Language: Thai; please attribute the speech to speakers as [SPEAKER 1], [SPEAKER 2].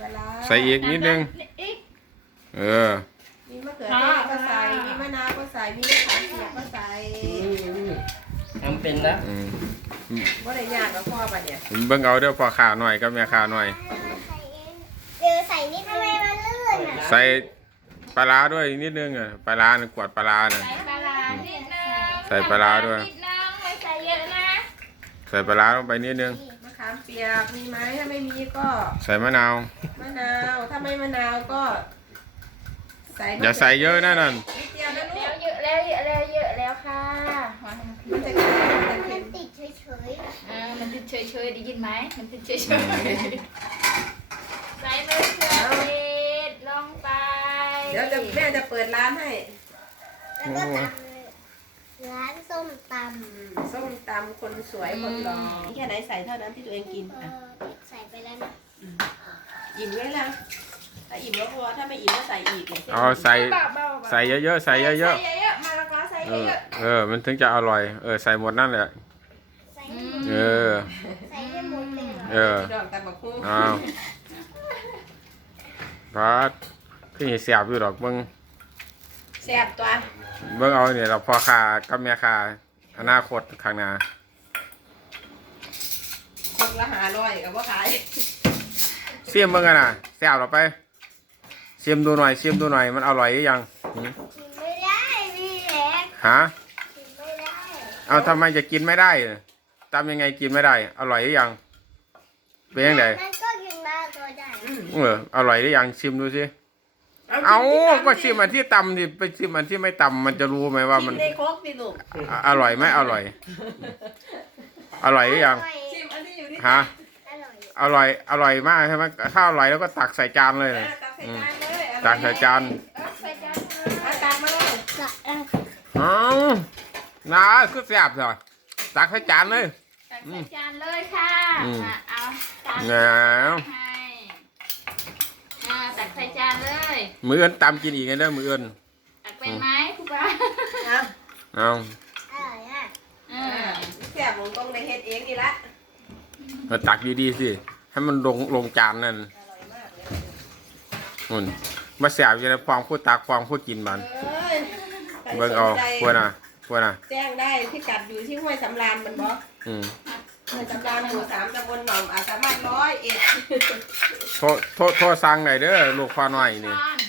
[SPEAKER 1] ลาร้า
[SPEAKER 2] ใส่อีกนิดนึงเออ
[SPEAKER 1] มีมะเขือเทศก็ใส่มีมะนาวก็ใส่มีมะขามเปียกก็ใส่
[SPEAKER 3] ทำเป็นนะ
[SPEAKER 1] ว่าได้ยากกับพ่อปะเนี่ย
[SPEAKER 2] เบิ่งเอาเด้อพอข่าหน่อยกับแม่ข่าหน่อย
[SPEAKER 4] ใส่นิดทำไมมันลื่นอ่ะ
[SPEAKER 2] ใส่ปลาร้าด้วยนิดนึงอ่ะปลาร้าหนึ่งขวดปลาร้าน่ะ
[SPEAKER 5] ใส่ปลาร้านิดนึง
[SPEAKER 2] ใส่ปลาร้าด้วย
[SPEAKER 5] นิดนึงไม่ใส่เยอะนะ
[SPEAKER 2] ใส่ปลาร้าลงไปนิดนึง
[SPEAKER 1] มะขามเปียกมีไหมถ้าไม่มีก็
[SPEAKER 2] ใส่มะนาว
[SPEAKER 1] ถ้าไม่มะนาวก็ใส่
[SPEAKER 2] อย่าใส่เยอะนะนั่น
[SPEAKER 1] นิดเดียวนะลู
[SPEAKER 5] แล้ว
[SPEAKER 1] ก
[SPEAKER 5] เยอะแล้วเยอะแล้วเยอะแล้วค่ะ
[SPEAKER 1] มันจะเค็มมันจะ
[SPEAKER 4] มั
[SPEAKER 1] เค็
[SPEAKER 4] น
[SPEAKER 1] ม
[SPEAKER 4] ติดเฉย
[SPEAKER 5] มันติดเฉยๆได้ยินไหมมันติดเฉยๆใส่มะเขือเทศลงไป
[SPEAKER 1] เดี๋ยวแม่จะเปิดร้านให้
[SPEAKER 4] ๆแล้วก็ตำร้านส้มตำ
[SPEAKER 1] ส้มตำคนสวยคนหล่อแค่ไหนใส่เท่านั้นที่ตัวเองกินอ่ะ
[SPEAKER 4] ใส่ไปแล้วนะ
[SPEAKER 1] อิ่มไว้แล้วถ้าอิ่มแล้วพอถ้าไม่อิ่มก็ใส่อีกเนี่ย
[SPEAKER 2] เอาใส่ใส่เยอะๆใส่เยอะ
[SPEAKER 5] ใส่เยอะๆมาละกอใส่
[SPEAKER 2] ๆ
[SPEAKER 5] เยอะ
[SPEAKER 2] มันถึงจะอร่อยใส่หมดนั่นแหละ
[SPEAKER 4] ใส่ให้หมด
[SPEAKER 2] ใส่
[SPEAKER 4] ให้หมดเลยเหรอ
[SPEAKER 1] ดอกตำบักหุ่ง
[SPEAKER 2] อ้าวพัดพี่เสียบอยู่ดอกเบิ่ง
[SPEAKER 1] แซ่บตัว
[SPEAKER 2] เบิ่งเอาเนี่ยเราพอข่ากับแม่ข่าอนาคตข้างหน้า
[SPEAKER 1] คนละ500กับว่าขาย
[SPEAKER 2] เสียมเบิ่งกันน่ะแซ่บเราไปเสียมดูหน่อยมันอร่อยหรือยัง
[SPEAKER 4] กินไม่ได้พี่แหลก
[SPEAKER 2] ฮะ
[SPEAKER 4] กินไม่ได้
[SPEAKER 2] เอาทำไมจะกินไม่ได้ตำยังไงกินไม่ได้ อร่อยหรือยังเป็นยังไง
[SPEAKER 4] มันก็กินมาตัวได้
[SPEAKER 2] อร่อยหรือยังชิมดูสิเอาก็ชิมอันที่ตำดิไปชิมอันที่ไม่ตำมันจะรู้ไหมว่ามัน
[SPEAKER 1] กินในโคกดิลูก
[SPEAKER 2] อร่อยไหมอร่อยอร่อยหรือยัง
[SPEAKER 1] ชิมอันที่อยู่ที่
[SPEAKER 2] ฮะ
[SPEAKER 4] อร่อย
[SPEAKER 2] อร่อยมากใช่ไหมถ้าอร่อยแล้วก็ตักใส่จานเลย
[SPEAKER 1] ตักใส่จานเลย
[SPEAKER 2] ตักใส่จาน
[SPEAKER 1] ตักมาเลย
[SPEAKER 2] อ๋อน่าคือแซ่บเลยตักใส่จานเลย
[SPEAKER 5] ตักใส่จานเลยค่ะเอาจาน
[SPEAKER 2] แหนว
[SPEAKER 5] ให้ตักใส่จานเลย
[SPEAKER 2] มือเอินตำกินอีกไงเด้อมือเอิน
[SPEAKER 5] ตักเป็นไหมครูบา
[SPEAKER 2] เอา
[SPEAKER 4] อร่อยอ่ะ
[SPEAKER 1] แซ่บลงตรงในเฮ็ดเองนี่ละ
[SPEAKER 2] มาตักดีๆสิให้มันลงจานนั่น
[SPEAKER 1] อร่อยมากเลย
[SPEAKER 2] หุ่นมาแซ่บอยู่ในความพูดตักความพูดกินมัน
[SPEAKER 1] ใคร
[SPEAKER 2] เบิ่ง
[SPEAKER 1] ส
[SPEAKER 2] เอา
[SPEAKER 1] นใจ
[SPEAKER 2] พวกน่ะ
[SPEAKER 1] แจ้งได้ที่กัดอยู่ที่ห้วยสำราญมันบอก
[SPEAKER 2] อืม
[SPEAKER 1] ห้วยสำราญหมู่3ตำบลหนองอาจสามารถ101
[SPEAKER 2] โทษสั่งหน่อยเด้อลูกควาน้อยนี่
[SPEAKER 5] ช้อน